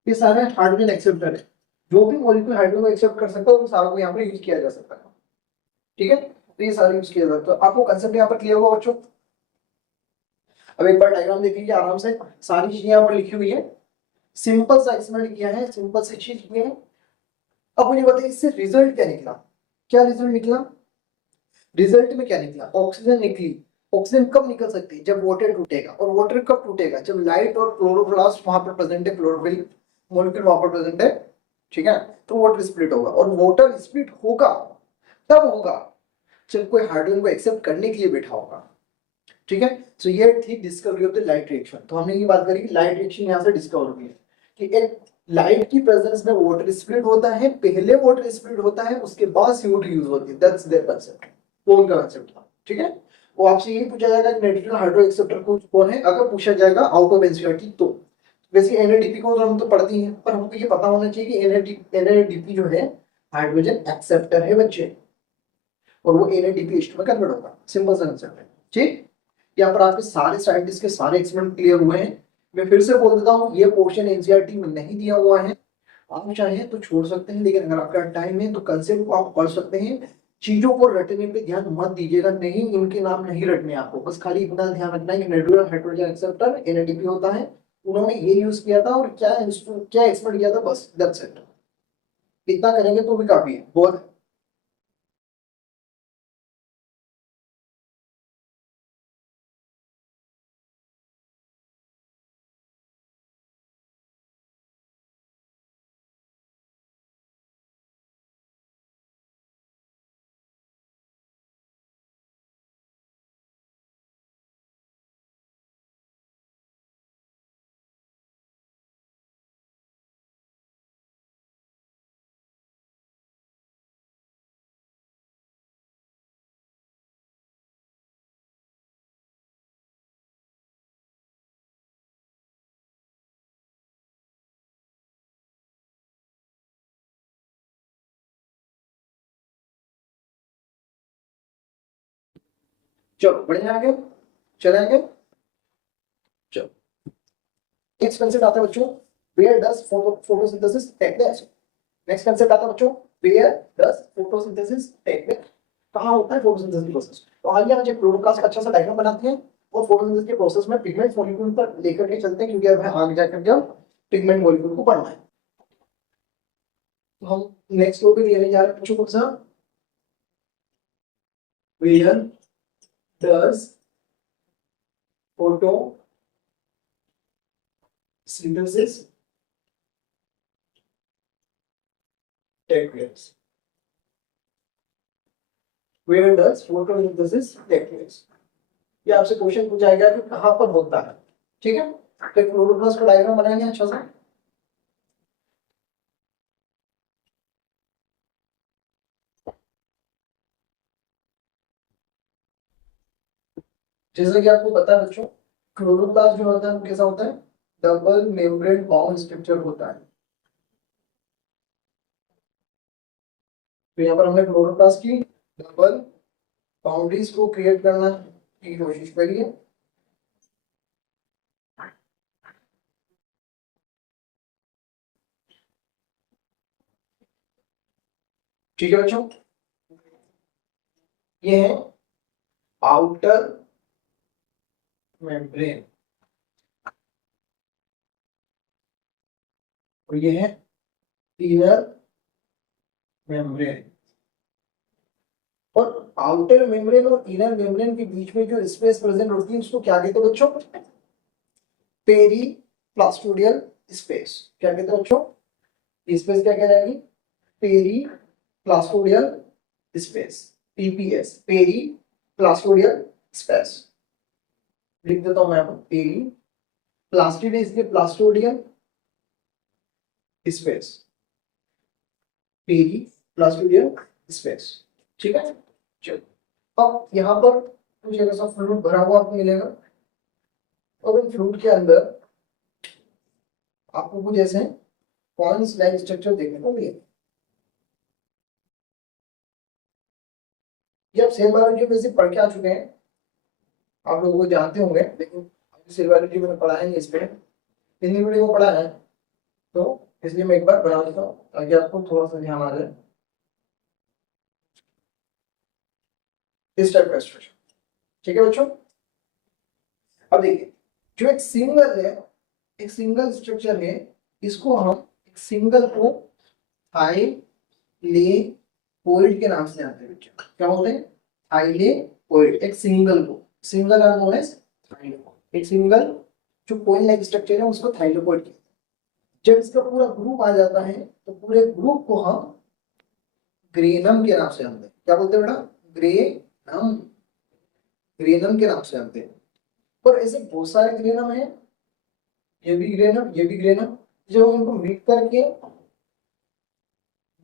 ये सारे हाइड्रोजन एक्सेप्टर है। जो भी मॉलिक्यूल हाइड्रोजन को एक्सेप्ट कर सकता है उन सारों को यहाँ पर यूज किया जा सकता है, ठीक है। तो ये सारे यूज किया जा सकता है। आपको कंसेप्ट यहाँ पर क्लियर होगा बच्चों? अब एक बार डायग्राम देख लीजिए आराम से, सारी चीजें यहाँ पर लिखी हुई है, सिंपल सा एक्सपेरिमेंट किया है, सिंपल सी चीज की है। अब मुझे बताइए इससे रिजल्ट क्या निकला, क्या रिजल्ट निकला, रिजल्ट में क्या निकला, ऑक्सीजन निकली। ऑक्सीजन कब निकल सकती है, जब वाटर टूटेगा, और वाटर कब टूटेगा, जब लाइट और क्लोरोप्लास्ट वहां पर प्रेजेंट है, क्लोरोफिल मॉलिक्यूल वहां पर प्रेजेंट है, ठीक है। तो वाटर स्प्लिट होगा, और वाटर स्प्लिट होगा तब होगा जब कोई हाइड्रोजन को एक्सेप्ट करने के लिए बैठा होगा, ठीक है। तो ये थी discovery of the light reaction. तो हमने ये बात करी कि लाइट रिएक्शन यहाँ से डिस्कवर हुई है, कि एक लाइट की प्रेजेंस में वाटर स्प्लिट होता है, पहले वाटर स्प्लिट होता है, उसके बाद CO2 यूज होती है, दैट्स देयर कांसेप्ट, वो उनका कांसेप्ट था, ठीक है। वो आपसे यही पूछा जाएगा कि नेचुरल हाइड्रो एक्सेप्टर कौन है, अगर पूछा जाएगा आउट ऑफ एनसीईआरटी तो। वैसे NADP को तो हम तो पढ़ते ही हैं, पर हमको ये पता होना चाहिए कि NADP जो है हाइड्रोजन एक्सेप्टर है बच्चे, और वो NADPH2 में कन्वर्ट होगा, सिंपल सा कंसेप्ट है, ठीक। यहाँ पर आपके सारे साइंटिस्ट के सारे एक्सपेरिमेंट क्लियर हुए हैं। मैं फिर से बोल देता हूँ, ये पोर्शन एनसीईआरटी में नहीं दिया हुआ है, आप चाहें तो छोड़ सकते हैं, लेकिन अगर आपका टाइम है तो कंसेप्ट को आप पढ़ सकते हैं। चीजों को रटने पे ध्यान मत दीजिएगा, नहीं इनके नाम नहीं रटने आपको, बस खाली इतना ध्यान रखना है कि नेचुरल हाइड्रोजन एक्सेप्टर NADP होता है, उन्होंने ये यूज किया था, और क्या क्या एक्सपेरिमेंट किया था, बस दैट्स इट। इतना करेंगे तो भी काफी है, बहुत चलो बढ़े आगे, चले आगे। चलो नेक्स्ट कंसेप्ट आता है बच्चों, where does photosynthesis take place. Next concept आता है बच्चों, where does photosynthesis take place. कहाँ होता है फोटोसिंथेसिस प्रोसेस। तो आइए आज एक क्लोरोप्लास्ट का अच्छा सा डायग्राम बनाते हैं और फोटोसिंथेसिस के प्रोसेस में पिगमेंट मॉलिक्यूल पर लेकर के चलते हैं, क्योंकि अब हमें आगे जाकर के पिगमेंट मॉलिक्यूल को पढ़ना है। तो हम नेक्स्ट टॉपिक लेने जा रहे हैं बच्चों कौन सा, where does photosynthesis take place. Where does photosynthesis take place, ये आपसे क्वेश्चन पूछा जाएगा कि कहां पर होता है। ठीक है, तो क्लोरोप्लास्ट का डायग्राम बनाएंगे अच्छा सा। जैसा कि आपको पता है बच्चों, क्लोरोप्लास्ट जो होता है वो कैसा होता है, डबल मेम्ब्रेन बाउंड स्ट्रक्चर होता है। तो यहाँ पर हमने क्लोरोप्लास्ट की डबल बाउंड्रीज को क्रिएट करना की कोशिश करी है। ठीक है बच्चों, ये है आउटर मेम्ब्रेन और ये है इनर मेम्ब्रेन। और आउटर मेम्ब्रेन और इनर मेम्ब्रेन के बीच में जो स्पेस प्रेजेंट होती है उसको क्या कहते हैं बच्चों, पेरीप्लास्टोडियल स्पेस। क्या कहते हैं बच्चों, स्पेस क्या कहलाएगी, पेरीप्लास्टोडियल स्पेस, पीपीएस, पेरीप्लास्टोडियल स्पेस। लिख देता हूं मैं यहाँ पर पेरी, प्लास्टिड है इसलिए प्लास्टोडियल स्पेस, पेरीप्लास्टोडियल स्पेस। ठीक है, चलो अब यहाँ पर कुछ ऐसा फ्लूइड भरा हुआ आपको मिलेगा और इन फ्लूइड के अंदर आपको कुछ ऐसे कॉइन्स लाइक स्ट्रक्चर देखने को मिलेगा। ये आप सेल बायोलॉजी में से पढ़ के आ चुके हैं, आप लोगों को जानते होंगे, लेकिन सेल बायोलॉजी में पढ़ा है इस पे, हिंदी वीडियो में पढ़ा है, तो इसलिए मैं एक बार बना देता हूँ ताकि आपको थोड़ा सा ध्यान आ जाए। इस टाइप का स्ट्रक्चर, ठीक है बच्चों। अब देखिए, जो एक सिंगल है, एक सिंगल स्ट्रक्चर है, इसको हम एक सिंगल को थाइलेकोइड के नाम से जानते हैं बच्चों। क्या बोलते हैं, थाइलेकोइड। एक सिंगल को, single are known as thylakoid. एक सिंगल जो कोइन लाइक स्ट्रक्चर है उसको थाइलेकोइड कहते हैं। जब इसका पूरा ग्रुप आ जाता है तो पूरे ग्रुप को हम ग्रेनम के नाम से जानते हैं। क्या बोलते हैं बेटा, ग्रेनम, ग्रेनम के नाम से जानते हैं। पर ऐसे बहुत सारे ग्रेनम है, ये भी ग्रेनम, ये भी ग्रेनम। जब हम इनको मिक्स करके,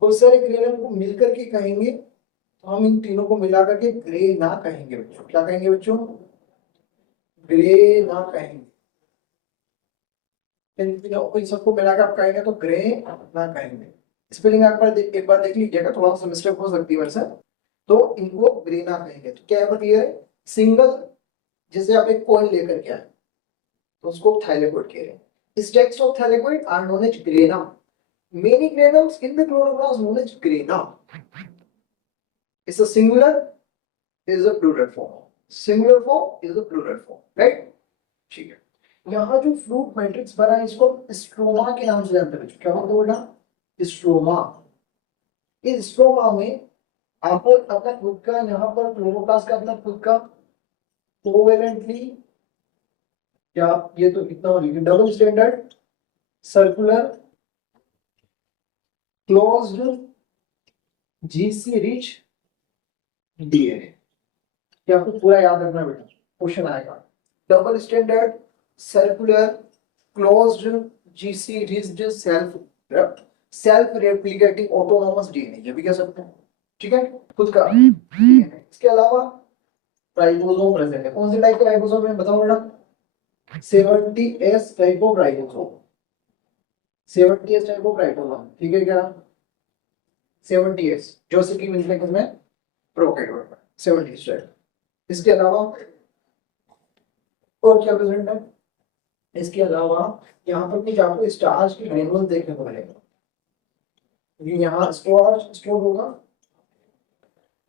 बहुत सारे ग्रेनम को मिल करके कहेंगे तो हम इन तीनों को मिला करके ग्रे ना कहेंगे बच्चों। क्या कहेंगे बच्चों, ग्रे ना कहेंगे। इन सबको मिलाकर आप कहेंगे तो ग्रे ना कहेंगे। स्पेलिंग एक बार देख लीजिएगा, थोड़ा सा मिस्टेक हो सकती है वैसे, तो इनको ग्रे ना कहेंगे। तो क्या है, सिंगल, जैसे आप एक कॉइन लेकर के आए तो उसको थाइलेकोइड कह रहे हैं। इस stacks of thylakoid are known as granum. Many granums in the chloroplast known as granum. It's a singular, is a plural form. Singular form is a plural form, right? ठीक है, यहाँ जो फ्लूइड मैट्रिक्स बना है इसको stroma के नाम से जानते हैं। क्या बोलते हैं बेटा, स्ट्रोमा। इस स्ट्रोमा में आपको अपना खुद का, यहाँ पर क्लोरोप्लास्ट का अपना खुद का कोवेलेंटली, क्या ये तो कितना हो गया, double standard circular closed GC rich DNA. क्या आपको पूरा याद रखना बेटा, क्वेश्चन आएगा। Double standard circular closed GC riched self replicating autonomous DNA, ये भी कह सकते हैं। ठीक है, खुद का डीएनए। इसके अलावा राइबोसोम प्रेजेंट है। कौन से टाइप का राइबोसोम है बताओ बेटा, 70S type of ribosome, 70S type of ribosome. ठीक है क्या, 70S जो कि मिलते हैं किसमें, प्रोकैरियोट में 70S टाइप। इसके अलावा और क्या प्रेजेंट है? इसके अलावा यहाँ पर कुछ आपको स्टार्च के ग्रेनुअल देखने को मिलेगा। ये यहाँ स्टार्च स्टोर होगा,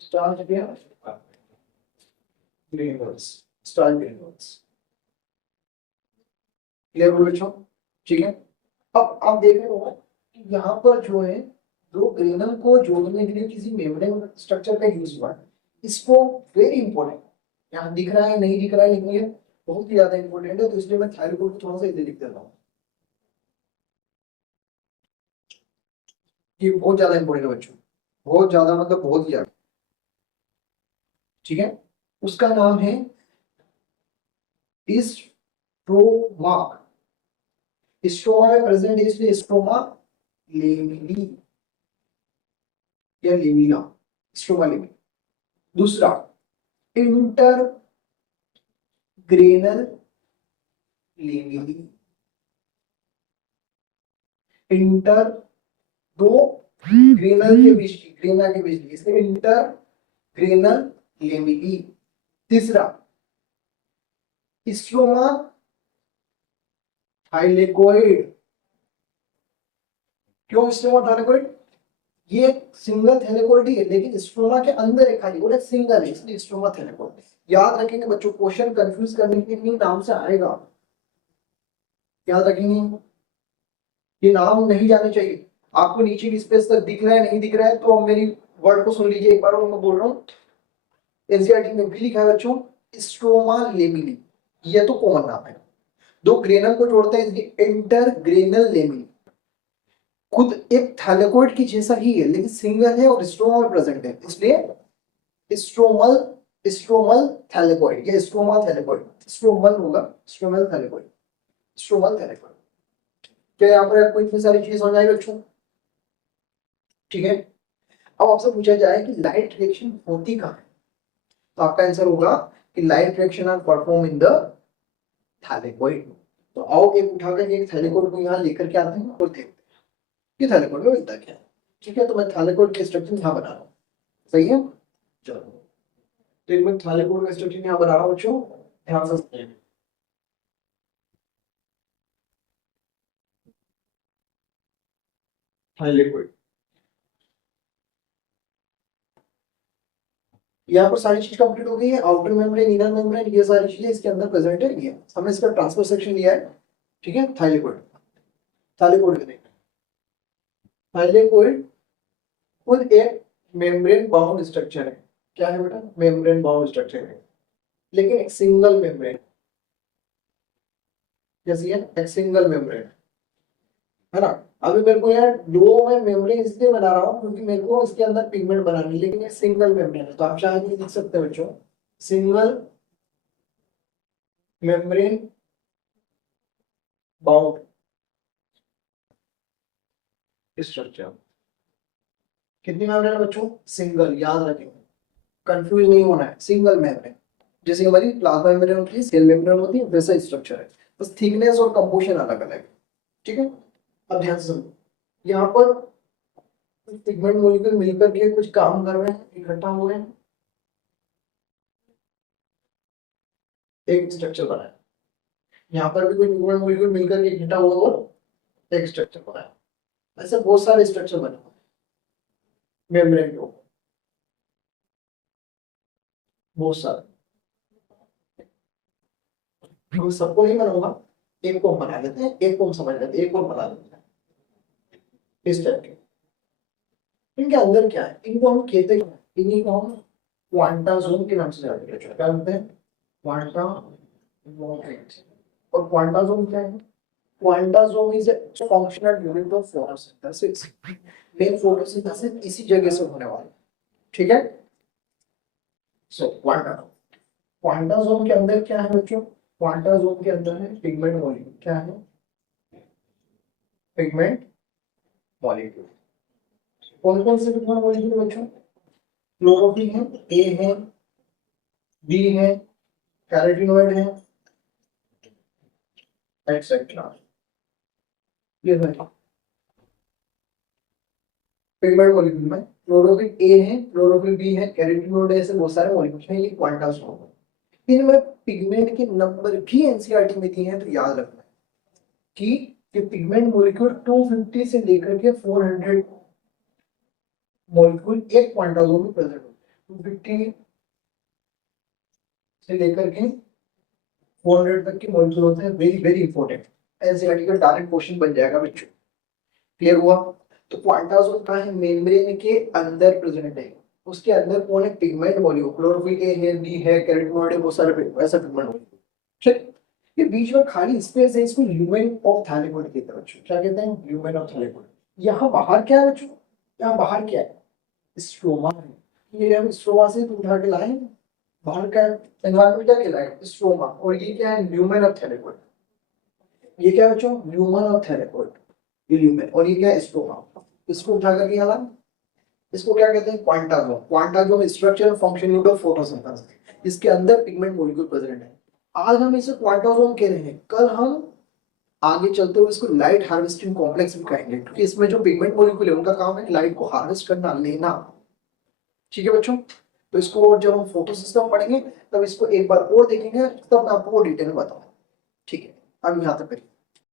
starch granules, starch granules. Clear हो बच्चों? ठीक है। अब आप देख रहे हो कि यहाँ पर जो है दो ग्रेनल को जोड़ने के लिए किसी मेम्ब्रेन स्ट्रक्चर का यूज हुआ है। इसको वेरी इंपॉर्टेंट, यहाँ दिख रहा है नहीं दिख रहा है लेकिन ये बहुत ही ज्यादा इंपॉर्टेंट है, तो इसलिए मैं थायराइड को थोड़ा सा इधर लिख देता हूँ। ये बहुत ज्यादा इंपॉर्टेंट है बच्चों, बहुत ज्यादा मतलब बहुत ही ज्यादा। ठीक है, उसका नाम है स्ट्रोमा। स्ट्रोमा में प्रेजेंट है इसलिए स्ट्रोमा लेमिनी या लेमिना, स्ट्रोमा लेमिनी। दूसरा इंटर ग्रेनल लेमिनी, इंटर दो ग्रेनल के बीच की, ग्रेना के बीच की, इसलिए इंटर ग्रेनल लेमिनी। तीसरा स्ट्रोमा थाइलेकोइड। क्यों स्ट्रोमा थाइलेकोइड? ये सिंगल थैलेकोइड ही है लेकिन स्ट्रोमा के अंदर एक थाइलेकोइड है, सिंगल है, इसलिए स्ट्रोमा थैलेकोइड। याद रखेंगे बच्चों, क्वेश्चन कंफ्यूज करने के लिए नाम से आएगा, याद रखेंगे, ये नाम नहीं जाने चाहिए। आपको नीचे भी स्पेस तक दिख रहा है नहीं दिख रहा है तो अब मेरी वर्ड को सुन लीजिए एक बार, और मैं बोल रहा हूँ एनसीईआरटी में भी लिखा है बच्चों स्ट्रोमा लेमिनी, ये तो कॉमन नाम है। दो ग्रेनल को जोड़ते हैं इसलिए इंटर ग्रेनल लेमिनी। खुद एक थैलेकोइड की जैसा ही है लेकिन सिंगल है और स्ट्रोमा में प्रेजेंट है, इसलिए स्ट्रोमल, स्ट्रोमल थैलेकोइड, ये स्ट्रोमा थैलेकोइड, स्ट्रोमल होगा, स्ट्रोमल थैलेकोइड, स्ट्रोमल थैलेकोइड। क्या यहाँ पर आपको इतनी सारी चीजें समझ आई बच्चों? ठीक है। अब आपसे पूछा जाए कि लाइट रिएक्शन होती कहाँ है, तो आपका आंसर होगा कि light reaction are perform in the thylakoid. तो आओ एक उठाकर एक थैलेकोइड को यहाँ लेकर के आते हैं और देखते हैं कि थैलेकोइड में मिलता क्या है। ठीक है, तो मैं थैलेकोइड की स्ट्रक्चर यहाँ बना रहा हूँ, सही है। चलो तो एक मिनट थैलेकोइड का स्ट्रक्चर यहाँ बना रहा हूँ बच्चों, ध्यान से समझिए। थैलेकोइड, यहाँ पर सारी चीज कंप्लीट हो गई है, आउटर मेम्ब्रेन, इनर मेम्ब्रेन, ये सारी चीजें इसके अंदर प्रेजेंट है। ये हमने इसका ट्रांसफर सेक्शन लिया है। ठीक है, थाइलेकोइड, थाइलेकोइड देखें, थाइलेकोइड खुद एक मेम्ब्रेन बाउंड स्ट्रक्चर है। क्या है बेटा? मेम्ब्रेन बाउंड स्ट्रक्चर है, लेकिन एक सिंगल मेम्ब्रेन, जैसे ये एक सिंगल मेम्ब्रेन है ना। अभी मेरे को यार दो में मेम्ब्रेन इसलिए बना रहा हूँ क्योंकि मेरे को इसके अंदर पिगमेंट बनानी है, लेकिन ये सिंगल मेम्ब्रेन है, तो आप शायद ये लिख सकते हो बच्चों सिंगल मेम्ब्रेन बाउंड स्ट्रक्चर। कितनी मेम्ब्रेन है बच्चों? सिंगल, याद रखेंगे, कंफ्यूज नहीं होना है, सिंगल मेम्ब्रेन। जैसे हमारी प्लाज्मा मेम्ब्रेन होती है, सेल मेम्ब्रेन होती है, वैसा स्ट्रक्चर है, बस थिकनेस और कंपोजिशन अलग अलग है। ठीक है, अब ध्यान से सुनो, यहाँ पर पिगमेंट मॉलिक्यूल मिलकर के कुछ काम कर रहे हैं, इकट्ठा हो रहे हैं, एक स्ट्रक्चर बना है। यहाँ पर भी कुछ पिगमेंट मॉलिक्यूल मिलकर के इकट्ठा हुआ और एक स्ट्रक्चर बना है। ऐसे बहुत सारे स्ट्रक्चर बने हुए हैं मेम्ब्रेन के ऊपर, बहुत सारे। तो सबको नहीं बनाऊंगा, एक को हम बना लेते हैं, एक को हम समझ लेते हैं, एक को हम बना लेते हैं इस टाइप के। इनके अंदर क्या है, इनको हम कहते हैं, इन्हीं को हम क्वांटाजोम के नाम से जानते हैं। क्या बोलते हैं? क्वांटाजोम। और क्वांटाजोम क्या है? Quantasome is a functional unit of photosynthesis. Main photosynthesis इसी जगह से होने वाला है। ठीक है, सो क्वांटाजोम, क्वांटाजोम के अंदर क्या है बच्चों? क्वांटाजोम के अंदर है पिगमेंट मॉलिक्यूल। क्या है? Pigment molecule. कौन कौन से पिगमेंट मॉलिक्यूल बच्चों? क्लोरोफिल है, ए है, बी है, कैरोटीनॉइड है, एक्सेट्रा। ये है पिगमेंट मॉलिक्यूल में क्लोरोफिल ए है, क्लोरोफिल बी है, कैरोटीनोइड है, ऐसे बहुत सारे मॉलिक्यूल्स हैं, ये क्वांटास फॉर्म है। इनमें पिगमेंट के नंबर भी एनसीईआरटी में दिए हैं, तो याद रखना कि पिगमेंट मॉलिक्यूल 250 से लेकर के 400 मॉलिक्यूल एक क्वांटाजोन में प्रेजेंट होते हैं। 250 से लेकर के 400 तक के मॉलिक्यूल होते हैं, वेरी वेरी इंपॉर्टेंट, एनसीईआरटी का डायरेक्ट क्वेश्चन बन जाएगा बच्चों। क्लियर हुआ? तो क्वांटाजोन का है मेम्ब्रेन के अंदर प्रेजेंट है, उसके अंदर कौन है? पिगमेंट मॉलिक्यूल, क्लोरोफिल ए है, बी है, कैरोटीनोइड है, बहुत सारे ऐसा पिगमेंट मॉलिक्यूल। ठीक, ये बीच में खाली स्पेस है, इसको ल्यूमेन ऑफ थैलेमोइड कहते हैं बच्चों। क्या कहते हैं? Lumen of thylakoid. यहाँ बाहर क्या है बच्चों? यहाँ बाहर क्या है? स्ट्रोमा है। ये हम स्ट्रोमा से उठा के लाए हैं। बाहर का एनवायरमेंट क्या कहलाएगा? स्ट्रोमा। और ये क्या है? Lumen of thylakoid. ये क्या है बच्चों? ल्यूमेन ऑफ थैलेमोइड, ये ल्यूमेन। और ये क्या है? स्ट्रोमा। इसको उठा करके यहाँ लाए। इसको क्या कहते हैं? Quantasome. Quantasome structure and function unit of photosynthesis, इसके अंदर पिगमेंट मॉलिक्यूल प्रेजेंट है। आज हम इसे क्वांटाजोम कह रहे हैं, कल हम आगे चलते हुए इसको लाइट हार्वेस्टिंग कॉम्प्लेक्स भी कहेंगे, क्योंकि इसमें जो पिगमेंट मॉलिक्यूल है उनका काम है लाइट को हार्वेस्ट करना, लेना। ठीक है बच्चों? तो इसको जब हम फोटो सिस्टम पढ़ेंगे तब इसको एक बार और देखेंगे, तब मैं आपको डिटेल में बताऊंगा। ठीक है, अब यहाँ तक करिए।